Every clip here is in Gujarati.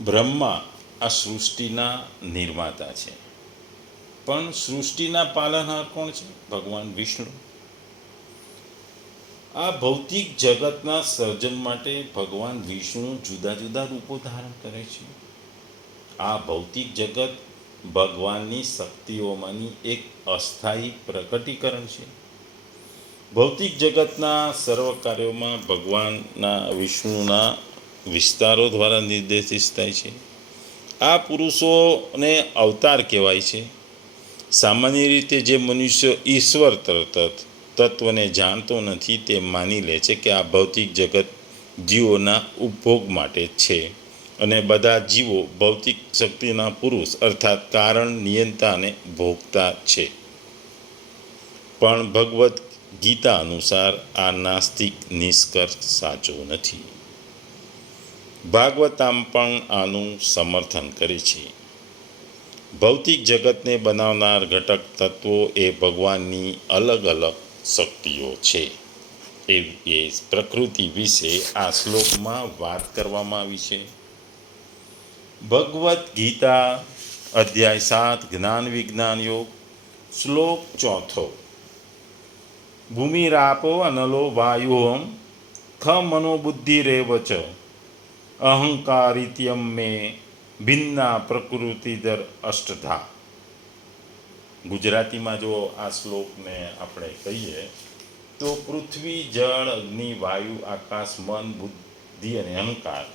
બ્રહ્મા આ સૃષ્ટિના નિર્માતા છે, પણ સૃષ્ટિના પાલનહાર કોણ છે? ભગવાન વિષ્ણુ. આ ભૌતિક જગતના સર્જન માટે ભગવાન વિષ્ણુ જુદા જુદા રૂપો ધારણ કરે છે. આ ભૌતિક જગત ભગવાનની શક્તિઓમાંની એક અસ્થાયી પ્રકટીકરણ છે. ભૌતિક જગતના સર્વ કાર્યોમાં ભગવાનના વિષ્ણુના વિસ્તારો દ્વારા નિર્દેશિત થાય છે. આ પુરુષોને અવતાર કહેવાય છે. સામાન્ય રીતે જે મનુષ્ય ઈશ્વર તત્વને જાણતો નથી તે માની લે છે કે આ ભૌતિક જગત જીવોના ઉપભોગ માટે છે અને બધા જીવો ભૌતિક શક્તિના પુરુષ અર્થાત કારણ, નિયંતા અને ભોગતા છે. પણ ભગવદ્ ગીતા અનુસાર આ નાસ્તિક નિષ્કર્ષ સાચો નથી. ભાગવતામ પણ આનું સમર્થન કરે છે. ભૌતિક જગતને બનાવનાર ઘટક તત્વો એ ભગવાનની અલગ અલગ શક્તિઓ છે. એ પ્રકૃતિ વિશે આ શ્લોકમાં વાત કરવામાં આવી છે. ભગવદ્ ગીતા અધ્યાય 7 જ્ઞાન વિજ્ઞાન યોગ, શ્લોક 4. ભૂમિરાપો અનલો વાયુઓમ ખ મનોબુદ્ધિરેવ ચ અહંકારિત્યમ મે ભિન્ના પ્રકૃતિદર અષ્ટધા. ગુજરાતીમાં જો આ શ્લોકને આપણે કહીએ તો પૃથ્વી, જળ, અગ્નિ, વાયુ, આકાશ, મન, બુદ્ધિ અને અહંકાર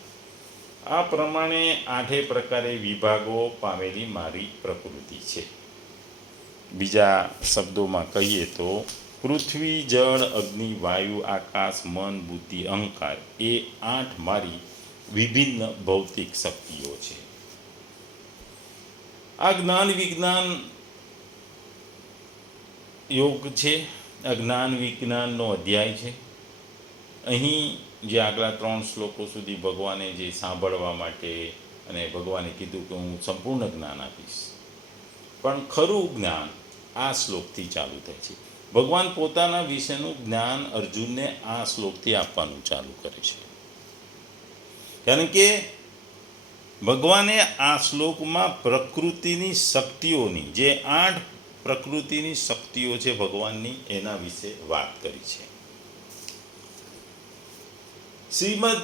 આ પ્રમાણે 8 પ્રકારે વિભાગો પામેલી મારી પ્રકૃતિ છે. બીજા શબ્દોમાં કહીએ તો પૃથ્વી, જળ, અગ્નિ, વાયુ, આકાશ, મન, બુદ્ધિ, અહંકાર એ 8 મારી વિભિન્ન ભૌતિક શક્તિઓ છે. આ જ્ઞાન વિજ્ઞાન યોગ છે, આ જ્ઞાન વિજ્ઞાનનો અધ્યાય છે. અહીં જે આગલા 3 શ્લોકો સુધી ભગવાને જે સાંભળવા માટે અને ભગવાને કીધું કે હું સંપૂર્ણ જ્ઞાન આપીશ, પણ ખરું જ્ઞાન આ શ્લોકથી ચાલુ થાય છે. ભગવાન પોતાના વિશેનું જ્ઞાન અર્જુનને આ શ્લોકથી આપવાનું ચાલુ કરે છે. કારણ કે ભગવાને આ શ્લોકમાં પ્રકૃતિની શક્તિઓની જે 8 પ્રકૃતિની શક્તિઓ છે ભગવાનની, એના વિશે વાત કરી છે. શ્રીમદ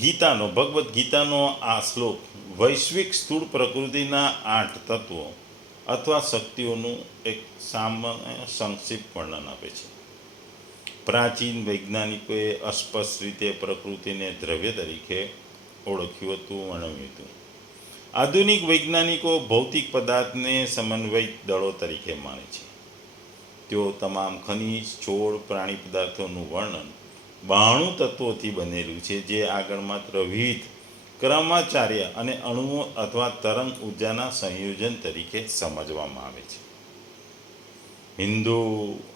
ગીતાનો, ભગવદ્ ગીતાનો આ શ્લોક વૈશ્વિક સ્થૂળ પ્રકૃતિના 8 તત્વો અથવા શક્તિઓનું એક સામાન્ય સંક્ષિપ્ત વર્ણન આપે છે. પ્રાચીન વૈજ્ઞાનિકોએ અસ્પષ્ટ રીતે પ્રકૃતિને દ્રવ્ય તરીકે ઓળખ્યું હતું, વર્ણવ્યું હતું. આધુનિક વૈજ્ઞાનિકો ભૌતિક પદાર્થને સમન્વયિત દળો તરીકે માને છે. તેઓ તમામ ખનિજ, છોડ, પ્રાણી પદાર્થોનું વર્ણન 92 તત્વોથી બનેલું છે, જે આગળ માત્ર વિવિધ ક્રમાચાર્ય અને અણુઓ અથવા તરંગ ઉર્જાના સંયોજન તરીકે સમજવામાં આવે છે. હિન્દુ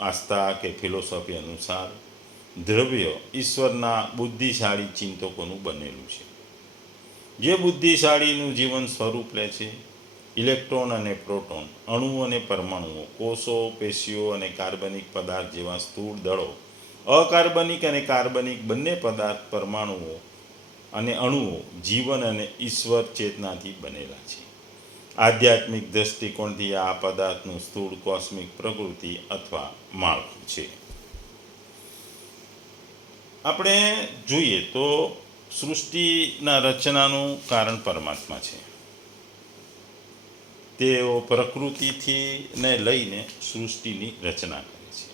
આસ્થા કે ફિલોસોફી અનુસાર દ્રવ્ય ઈશ્વરના બુદ્ધિશાળી ચિંતકોનું બનેલું છે, જે બુદ્ધિશાળીનું જીવન સ્વરૂપ લે છે. ઇલેક્ટ્રોન અને પ્રોટોન, અણુ અને પરમાણુઓ, કોષો, પેશીઓ અને કાર્બનિક પદાર્થ જેવા સ્થૂળ દળો, અકાર્બનિક અને કાર્બનિક બંને પદાર્થ, પરમાણુઓ અને અણુઓ જીવન અને ઈશ્વર ચેતનાથી બનેલા છે. આધ્યાત્મિક દૃષ્ટિકોણથી આ પદાર્થનું સ્થૂળ કોસ્મિક પ્રકૃતિ અથવા માળખું છે. આપણે જોઈએ તો સૃષ્ટિના રચનાનું કારણ પરમાત્મા છે. તેઓ પ્રકૃતિથી ને લઈને સૃષ્ટિની રચના કરે છે.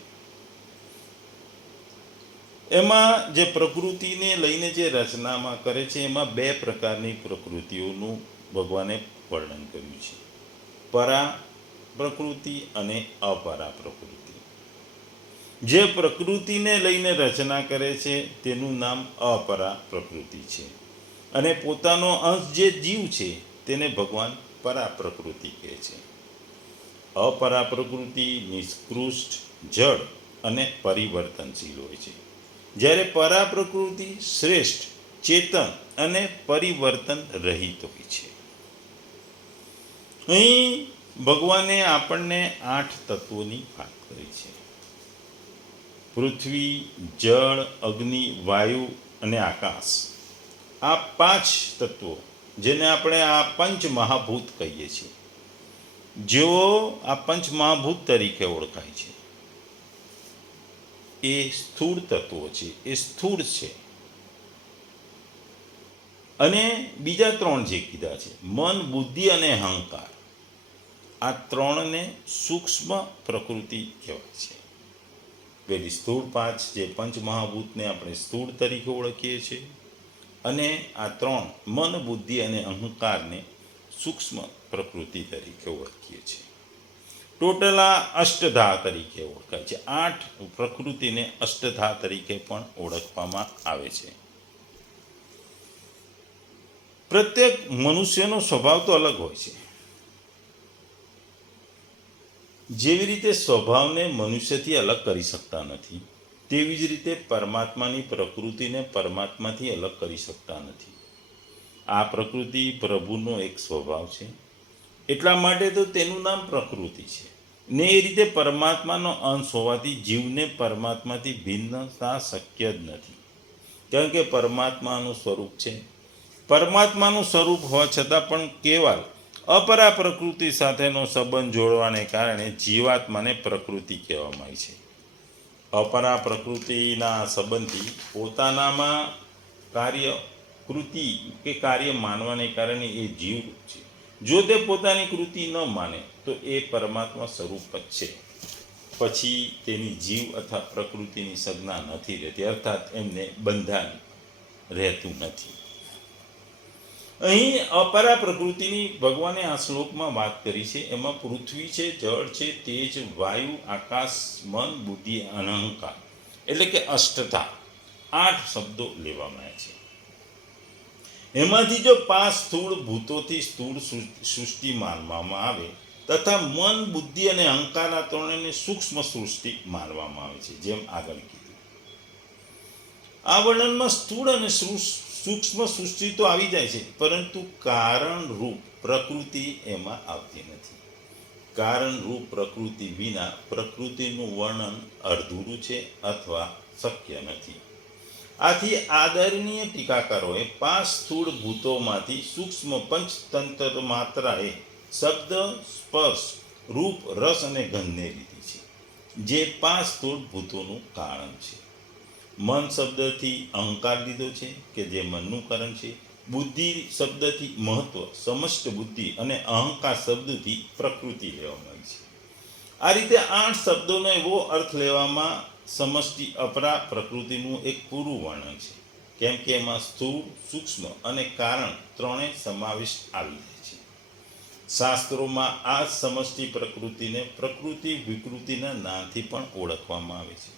એમાં જે પ્રકૃતિને લઈને જે રચનામાં કરે છે એમાં 2 પ્રકારની પ્રકૃતિઓનું ભગવાને વર્ણન કર્યું છે: પરા પ્રકૃતિ અને અપરા પ્રકૃતિ. જે પ્રકૃતિને લઈને રચના કરે છે તેનું નામ અપરા પ્રકૃતિ છે, અને પોતાનો અંશ જે જીવ છે તેને ભગવાન પરા પ્રકૃતિ કહે છે. અપરા પ્રકૃતિ નિષ્કૃષ્ટ, જડ અને પરિવર્તનશીલ હોય છે, જ્યારે પરા પ્રકૃતિ શ્રેષ્ઠ, ચેતન અને પરિવર્તન રહિત હોય છે. અહીં ભગવાને આપણને 8 તત્વોની વાત કરી છે: પૃથ્વી, જળ, અગ્નિ, વાયુ અને આકાશ. આ 5 તત્વો જેને આપણે આ પંચ મહાભૂત કહીએ છીએ, જેઓ આ પંચ મહાભૂત તરીકે ઓળખાય છે, એ સ્થૂળ તત્વો છે, એ સ્થૂળ છે. અને બીજા ત્રણ જે કીધા છે, મન, બુદ્ધિ અને અહંકાર, આ ત્રણને સૂક્ષ્મ પ્રકૃતિ કહેવાય છે. પેલી સ્થૂળ પાંચ જે પંચમહાભૂતને આપણે સ્થૂળ તરીકે ઓળખીએ છીએ, અને આ ત્રણ મન, બુદ્ધિ અને અહંકારને સૂક્ષ્મ પ્રકૃતિ તરીકે ઓળખીએ છીએ. ટોટલ આ અષ્ટધા તરીકે ઓળખાય છે. 8 પ્રકૃતિને અષ્ટધા તરીકે પણ ઓળખવામાં આવે છે. પ્રત્યેક મનુષ્યનો સ્વભાવ તો અલગ હોય છે. જેવી રીતે સ્વભાવને મનુષ્યથી અલગ કરી શકતા નથી, તેવી જ રીતે પરમાત્માની પ્રકૃતિને પરમાત્માથી અલગ કરી શકતા નથી. આ પ્રકૃતિ પ્રભુનો એક સ્વભાવ છે, એટલા માટે તો તેનું નામ પ્રકૃતિ છે. ને એ રીતે પરમાત્માનો અંશ હોવાથી જીવને પરમાત્માથી ભિન્નતા શક્ય જ નથી, કારણ કે પરમાત્માનું સ્વરૂપ છે. પરમાત્માનું સ્વરૂપ હોવા છતાં પણ કેવલ અપરા પ્રકૃતિ સાથેનો સંબંધ જોડવાને કારણે જીવાત્માને પ્રકૃતિ કહેવામાં આવી છે. અપરા પ્રકૃતિના સંબંધથી પોતાનામાં કાર્ય કૃતિ કે કાર્ય માનવાને કારણે એ જીવ છે. જો તે પોતાની કૃતિ ન માને તો એ પરમાત્મા સ્વરૂપ જ છે, પછી તેની જીવ અથવા પ્રકૃતિની સંજ્ઞા નથી રહેતી, અર્થાત એમને બંધાન રહેતું નથી. અહીં અપરા પ્રકૃતિની ભગવાને આ શ્લોકમાં વાત કરી છે. એમાં પૃથ્વી છે, જળ છે, તેજ, વાયુ, આકાશ, મન, બુદ્ધિ અને અહંકાર, એટલે કે અષ્ટધા 8 શબ્દો લેવામાં આવ્યા છે. એમાંથી જો 5 સ્થૂળ ભૂતોથી સ્થૂળ સૃષ્ટિ માનવામાં આવે તથા મન, બુદ્ધિ અને અહંકાર આ ત્રણને સૂક્ષ્મ સૃષ્ટિ માનવામાં આવે છે. જેમ આગળ કીધું, આ વર્ણનમાં સ્થૂળ અને સૂક્ષ્મ સૃષ્ટિ તો આવી જાય છે, પરંતુ કારણ રૂપ પ્રકૃતિ એમાં આવતી નથી. કારણ રૂપ પ્રકૃતિ વિના પ્રકૃતિનું વર્ણન અધૂરું છે અથવા શક્ય નથી. આથી આદરણીય ટીકાકારોએ 5 સ્થૂળ ભૂતોમાંથી સૂક્ષ્મ પંચતંત્ર માત્રાએ શબ્દ, સ્પર્શ, રૂપ, રસ અને ગંધને લીધી છે, જે 5 સ્થૂળ ભૂતોનું કારણ છે. મન શબ્દથી અહંકાર લીધો છે કે જે મનનું કારણ છે. બુદ્ધિ શબ્દથી મહત્વ, સમષ્ટ બુદ્ધિ અને અહંકાર શબ્દથી પ્રકૃતિ લેવામાં આવી છે. આ રીતે 8 શબ્દોનો એવો અર્થ લેવામાં સમષ્ટિ અપરા પ્રકૃતિનું એક પૂરું વર્ણન છે, કેમ કે એમાં સ્થૂળ, સૂક્ષ્મ અને કારણ ત્રણેય સમાવિષ્ટ આવી જાય છે. શાસ્ત્રોમાં આ સમષ્ટિ પ્રકૃતિને પ્રકૃતિ વિકૃતિના નામથી પણ ઓળખવામાં આવે છે.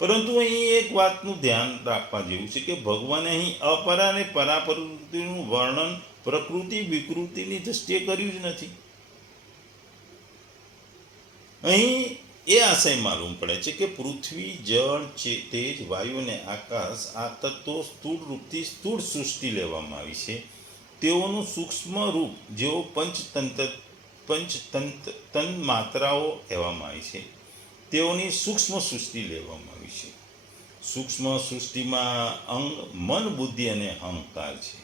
પરંતુ અહીં એક વાતનું ધ્યાન રાખવા જેવું છે કે ભગવાને અહીં અપરા અને પરા પ્રકૃતિનું વર્ણન પ્રકૃતિ વિકૃતિની દ્રષ્ટિએ કર્યું જ નથી. અહીં એ આશય માલુમ પડે છે કે પૃથ્વી, જળ, તેજ, વાયુ અને આકાશ આ તત્વો સ્થૂળ રૂપથી સ્થૂળ સૃષ્ટિ લેવામાં આવી છે. તેઓનું સૂક્ષ્મ રૂપ જેઓ પંચતન માત્રાઓ કહેવામાં આવી છે, તેઓની સૂક્ષ્મ સૃષ્ટિ લેવામાં આવી છે. સૂક્ષ્મ સૃષ્ટિમાં અંગ મન, બુદ્ધિ અને અહંકાર છે.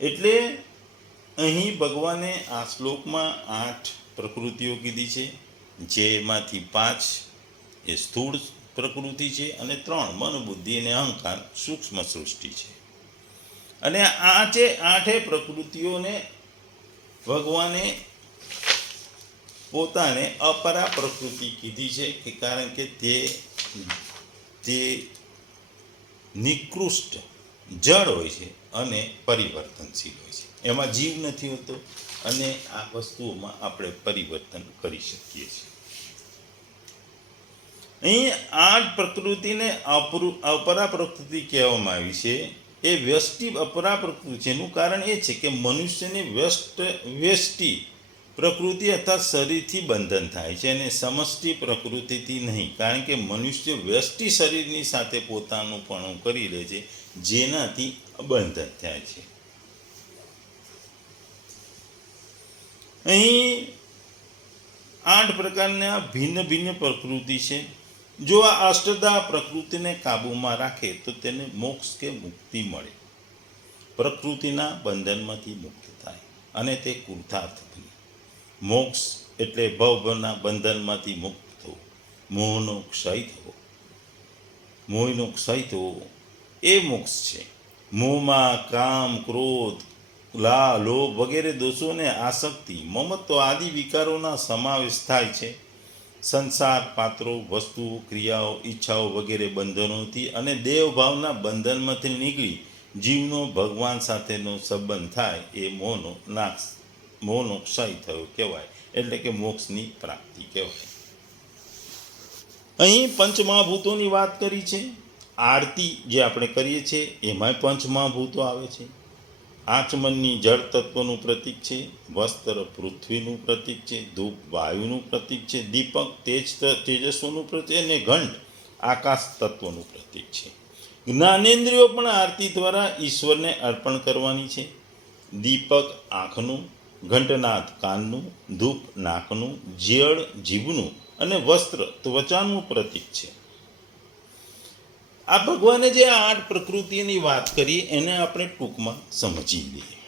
એટલે અહીં ભગવાને આ શ્લોકમાં 8 પ્રકૃતિઓ કીધી છે, જેમાંથી 5 એ સ્થૂળ પ્રકૃતિ છે અને 3 મન, બુદ્ધિ અને અહંકાર સૂક્ષ્મ સૃષ્ટિ છે. અને આ જે 8 પ્રકૃતિઓને ભગવાને પોતાને અપરા પ્રકૃતિ કીધી છે કે કારણ કે તે નિકૃષ્ટ જળ હોય છે અને પરિવર્તનશીલ હોય છે. એમાં જીવ નથી હોતો અને આ વસ્તુઓમાં આપણે પરિવર્તન કરી શકીએ છીએ. અહીં 8 પ્રકૃતિને અપરા પ્રકૃતિ કહેવામાં આવી છે. એ વ્યષ્ટિ અપરા પ્રકૃતિ છે. એનું કારણ એ છે કે મનુષ્યની વ્યષ્ટિ પ્રકૃતિ અર્થાત શરીરથી બંધન થાય છે અને સમષ્ટિ પ્રકૃતિથી નહીં, કારણ કે મનુષ્ય વ્યષ્ટિ શરીરની સાથે પોતાનું પણ કરી લે છે, જેનાથી બંધન થાય છે. અહીં 8 પ્રકારના ભિન્ન ભિન્ન પ્રકૃતિ છે. જો આ અષ્ટધા પ્રકૃતિને કાબૂમાં રાખે તો તેને મોક્ષ કે મુક્તિ મળે, પ્રકૃતિના બંધનમાંથી મુક્ત થાય અને તે કૃતાર્થ બને. મોક્ષ એટલે ભવના બંધનમાંથી મુક્ત થવું, મોહનો ક્ષય થવો. મોહનો ક્ષય થવો એ મોક્ષ છે. મોહમાં કામ, ક્રોધ, લોભ વગેરે દોષોને આસક્તિ, મમત્વ આદિ વિકારોના સમાવેશ થાય છે. સંસાર, પાત્રો, વસ્તુઓ, ક્રિયાઓ, ઈચ્છાઓ વગેરે બંધનોથી અને દેવભાવના બંધનમાંથી નીકળી જીવનો ભગવાન સાથેનો સંબંધ થાય એ મોહનો ક્ષય થયો કહેવાય, એટલે કે મોક્ષની પ્રાપ્તિ કહેવાય. અહીં પંચમહાભૂતોની વાત કરી છે. આરતી જે આપણે કરીએ છીએ એમાંય પંચમહાભૂતો આવે છે. આચમનની જળ તત્વનું પ્રતીક છે, વસ્ત્ર પૃથ્વીનું પ્રતીક છે, ધૂપ વાયુનું પ્રતીક છે, દીપક તેજસ્વનું પ્રતીક અને ઘંટ આકાશ તત્વનું પ્રતીક છે. જ્ઞાનેન્દ્રિયો પણ આરતી દ્વારા ઈશ્વરને અર્પણ કરવાની છે. દીપક આંખનું, ઘંટનાદ કાનનું, ધૂપ નાકનું, જળ જીભનું અને વસ્ત્ર ત્વચાનું પ્રતીક છે. આ ભગવાને જે 8 પ્રકૃતિની વાત કરી એને આપણે ટૂંકમાં સમજી લઈએ.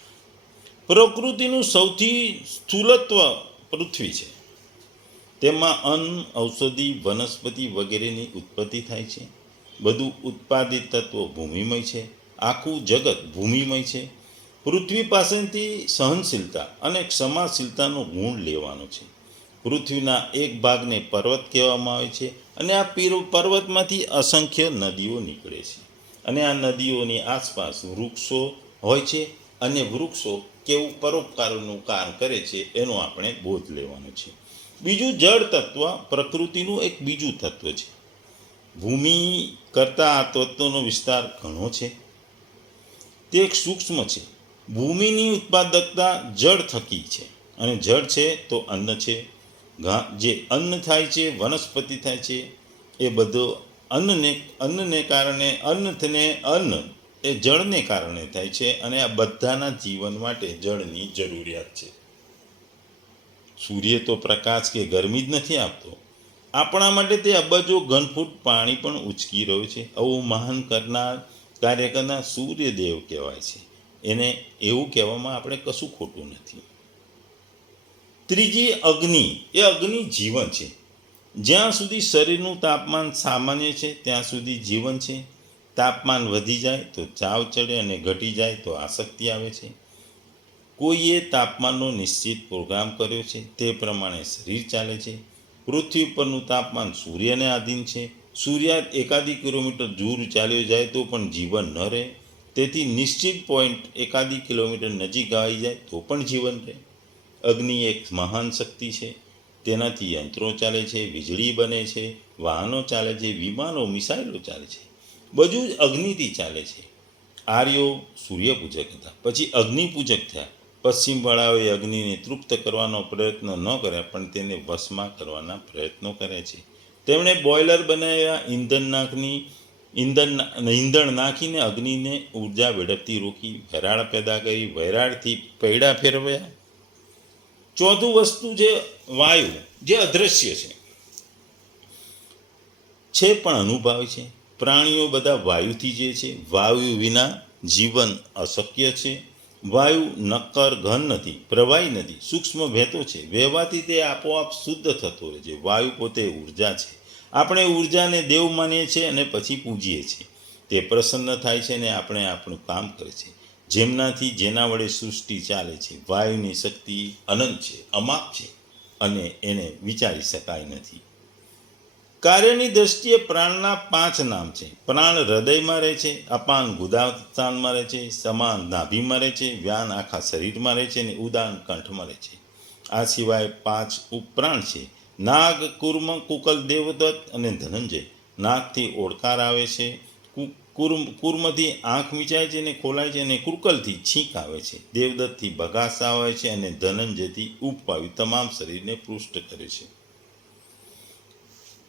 પ્રકૃતિનું સૌથી સ્થૂલત્વ પૃથ્વી છે. તેમાં અન્ન, ઔષધિ, વનસ્પતિ વગેરેની ઉત્પત્તિ થાય છે. બધું ઉત્પાદિત તત્વો ભૂમિમય છે. આખું જગત ભૂમિમય છે. પૃથ્વી પાસેથી સહનશીલતા અને ક્ષમાશીલતાનો ગુણ લેવાનો છે. પૃથ્વીના એક ભાગને પર્વત કહેવામાં આવે છે અને આ પર્વતમાંથી અસંખ્ય નદીઓ નીકળે છે અને આ નદીઓની આસપાસ વૃક્ષો હોય છે અને વૃક્ષો કેવું પરોપકારનું કામ કરે છે એનો આપણે બોધ લેવાનો છે. બીજું જળ તત્વ પ્રકૃતિનું એક બીજું તત્વ છે. ભૂમિ કરતાં આ તત્વનો વિસ્તાર ઘણો છે. તે એક સૂક્ષ્મ છે. ભૂમિની ઉત્પાદકતા જળ થકી છે અને જળ છે તો અન્ન છે. જે અન્ન થાય છે, વનસ્પતિ થાય છે, એ બધો અન્નને કારણે અન્ન એ જળને કારણે થાય છે અને આ બધાના જીવન માટે જળની જરૂરિયાત છે. સૂર્ય તો પ્રકાશ કે ગરમી જ નથી આપતો. આપણા માટે તે અબજો ઘનફૂટ પાણી પણ ઉચકી રહ્યો છે. આવું મહાન કાર્ય કરનાર સૂર્યદેવ કહેવાય છે. એને એવું કહેવામાં આપણે કશું ખોટું નથી. ત્રીજી અગ્નિ, એ અગ્નિ જીવન છે. જ્યાં સુધી શરીરનું તાપમાન સામાન્ય છે ત્યાં સુધી જીવન છે. તાપમાન વધી જાય તો ચાવ ચડે અને ઘટી જાય તો આસક્તિ આવે છે. કોઈએ તાપમાનનો નિશ્ચિત પ્રોગ્રામ કર્યો છે, તે પ્રમાણે શરીર ચાલે છે. પૃથ્વી પરનું તાપમાન સૂર્યને આધીન છે. સૂર્યાસ્ત એકાદી કિલોમીટર દૂર ચાલ્યો જાય તો પણ જીવન ન રહે. તેથી નિશ્ચિત પોઈન્ટ એકાદી કિલોમીટર નજીક આવી જાય તો પણ જીવન રહે. અગ્નિ એક મહાન શક્તિ છે. તેનાથી યંત્રો ચાલે છે, વીજળી બને છે, વાહનો ચાલે છે, વિમાનો, મિસાઇલો ચાલે છે. બધું જ અગ્નિથી ચાલે છે. આર્યો સૂર્યપૂજક હતા, પછી અગ્નિપૂજક થયા. પશ્ચિમવાળાઓએ અગ્નિને તૃપ્ત કરવાનો પ્રયત્ન ન કર્યા પણ તેને વશમાં કરવાના પ્રયત્નો કરે છે. તેમણે બોઇલર બનાવ્યા, ઈંધણ નાખીને અગ્નિને ઉર્જા વેડફતી રોકી, વરાળ પેદા કરી, વરાળથી પૈડા ફેરવ્યા. ચોથું વસ્તુ છે વાયુ, જે અદૃશ્ય છે પણ અનુભવી છે. પ્રાણીઓ બધા વાયુથી જે છે. વાયુ વિના જીવન અશક્ય છે. વાયુ નક્કર ઘન નથી, પ્રવાહી નથી, સૂક્ષ્મ વહેતો છે. વહેવાથી તે આપોઆપ શુદ્ધ થતો રહે છે. વાયુ પોતે ઉર્જા છે. આપણે ઉર્જાને દેવ માનીએ છીએ અને પછી પૂજીએ છીએ. તે પ્રસન્ન થાય છે અને આપણે આપણું કામ કરે છે. જેના વડે સૃષ્ટિ ચાલે છે. વાયુની શક્તિ અનંત છે, અમાપ છે અને એને વિચારી શકાય નથી. કાર્યની દ્રષ્ટિએ પ્રાણના 5 નામ છે. પ્રાણ હૃદયમાં રહે છે, અપાન ગુદાસ્થાનમાં રહે છે, સમાન નાભીમાં રહે છે, વ્યાન આખા શરીરમાં રહે છે અને ઉદાન કંઠમાં રહે છે. આ સિવાય 5 ઉપપ્રાણ છે: નાગ, કુર્મ, કુકલ, દેવદત્ત અને ધનંજય. નાગથી ઓડકાર આવે છે, કુર્મથી આંખ મીચાય છે અને ખોલાય છે અને કુકલથી છીંક આવે છે, દેવદત્તથી બગાસ આવે છે અને ધનંજયથી ઉપવાયુ તમામ શરીરને પૃષ્ઠ કરે છે.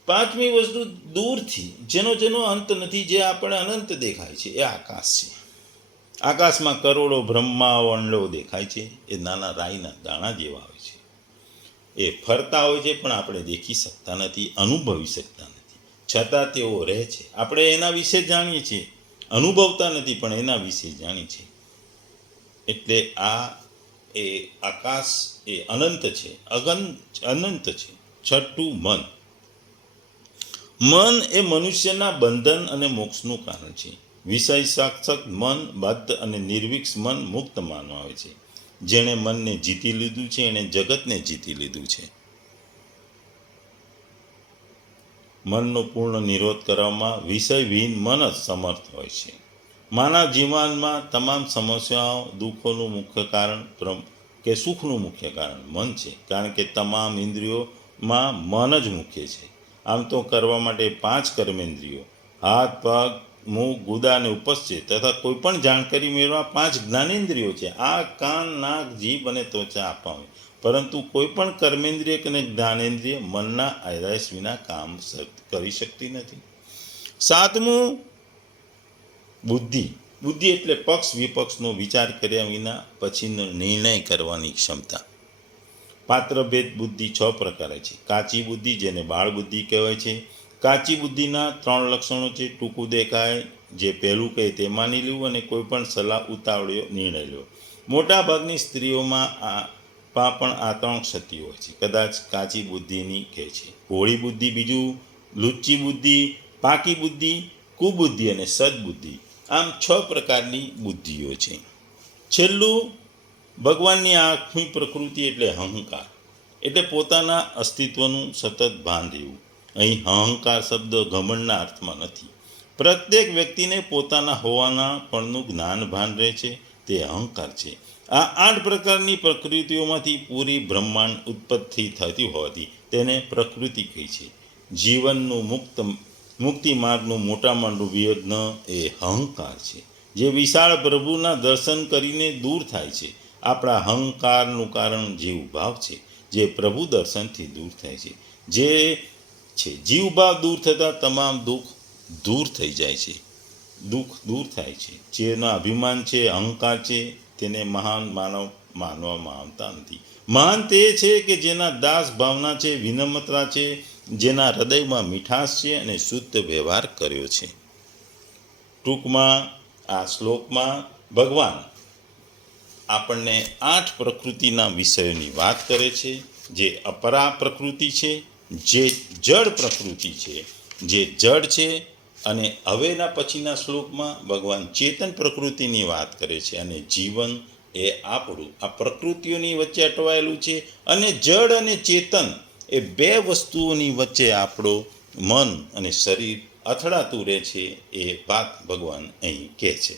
5મી વસ્તુ દૂરથી, જેનો અંત નથી, જે આપણે અનંત દેખાય છે, એ આકાશ છે. આકાશમાં કરોડો બ્રહ્માંડો દેખાય છે. એ નાના રાઈના દાણા જેવા હોય છે. એ ફરતા હોય છે પણ આપણે દેખી શકતા નથી, અનુભવી શકતા નથી. છતાં તેઓ રહે છે. આપણે એના વિશે જાણીએ છીએ, અનુભવતા નથી પણ એના વિશે જાણીએ છીએ. એટલે એ આકાશ એ અનંત છે, અનંત છે. છઠ્ઠું, મન એ મનુષ્યના બંધન અને મોક્ષનું કારણ છે. વિષય સાક્ષક મન બદ્ધ અને નિર્વિક્ષ મન મુક્ત માનવામાં આવે છે. જેણે મનને જીતી લીધું છે એણે જગતને જીતી લીધું છે. મનનો પૂર્ણ નિરોધ કરવામાં વિષયવિહીન મન જ સમર્થ હોય છે. માનવ જીવનમાં તમામ સમસ્યાઓ, દુઃખોનું મુખ્ય કારણ કે સુખનું મુખ્ય કારણ મન છે. કારણ કે તમામ ઇન્દ્રિયોમાં મન જ મુખ્ય છે. આમ તો કરવા માટે 5 કર્મેન્દ્રિયો, હાથ, પગ, મુખ, ગુદા અને ઉપસ્થિત તથા કોઈ પણ જાણકારી મેળવવા 5 જ્ઞાનેન્દ્રિયો છે. આ કાન, નાક, જીભ અને ત્વચા આપવામાં, પરંતુ કોઈ પણ કર્મેન્દ્રિય અને જ્ઞાનેન્દ્રિય મનના આદેશ વિના કામ કરી શકતી નથી. 7મું, બુદ્ધિ એટલે પક્ષ વિપક્ષનો વિચાર કર્યા વિના પછીનો નિર્ણય કરવાની ક્ષમતા. પાત્રભેદ બુદ્ધિ 6 પ્રકારે છે. કાચી બુદ્ધિ, જેને બાળ બુદ્ધિ કહેવાય છે. કાચી બુદ્ધિના 3 લક્ષણો છે. ટૂંકું દેખાય, જે પહેલું કહે તે માની લેવું અને કોઈ પણ સલાહ ઉતાવળ્યો નિર્ણય લેવો. મોટા ભાગની સ્ત્રીઓમાં પણ આ 3 ક્ષતિઓ હોય છે. કદાચ કાચી બુદ્ધિની કહે છે. ભોળી બુદ્ધિ, બીજું લુચ્ચી બુદ્ધિ, પાકી બુદ્ધિ, કુબુદ્ધિ અને સદબુદ્ધિ. આમ 6 પ્રકારની બુદ્ધિઓ છે. છેલ્લું, ભગવાનની 8મી પ્રકૃતિ એટલે અહંકાર, એટલે પોતાના અસ્તિત્વનું સતત ભાન રહેવું. અહીં અહંકાર શબ્દ ઘમંડના અર્થમાં નથી. પ્રત્યેક વ્યક્તિને પોતાના હોવાના પણનું જ્ઞાન ભાન રહે છે, તે અહંકાર છે. આ 8 પ્રકારની પ્રકૃતિઓમાંથી પૂરી બ્રહ્માંડ ઉત્પત્તિ થતી હોવાથી તેને પ્રકૃતિ કહી છે. જીવનનું મુક્તિ માર્ગનું મોટામાં મોટું વિઘ્ન એ અહંકાર છે, જે વિશાળ પ્રભુના દર્શન કરીને દૂર થાય છે. આપણા અહંકારનું કારણ જીવભાવ છે, જે પ્રભુ દર્શનથી દૂર થાય છે. જીવભાવ દૂર થતાં તમામ દુઃખ દૂર થઈ જાય છે. દુઃખ દૂર થાય છે. જેના અભિમાન છે, અહંકાર છે, તેને મહાન માનવ માનવામાં આવતા નથી. મહાન તે છે કે જેના દાસ ભાવના છે, વિનમ્રતા છે, જેના હૃદયમાં મીઠાશ છે અને શુદ્ધ વ્યવહાર કર્યો છે. ટૂંકમાં આ શ્લોકમાં ભગવાન આપણને 8 પ્રકૃતિના વિષયોની વાત કરે છે. જે અપરા પ્રકૃતિ છે, જે જડ પ્રકૃતિ છે, જે જડ છે. અને હવેના પછીના શ્લોકમાં ભગવાન ચેતન પ્રકૃતિની વાત કરે છે. અને જીવન એ આપણું આ પ્રકૃતિઓની વચ્ચે અટવાયેલું છે. અને જડ અને ચેતન એ 2 વસ્તુઓની વચ્ચે આપણો મન અને શરીર અથડાતું રહે છે. એ વાત ભગવાન અહીં કહે છે.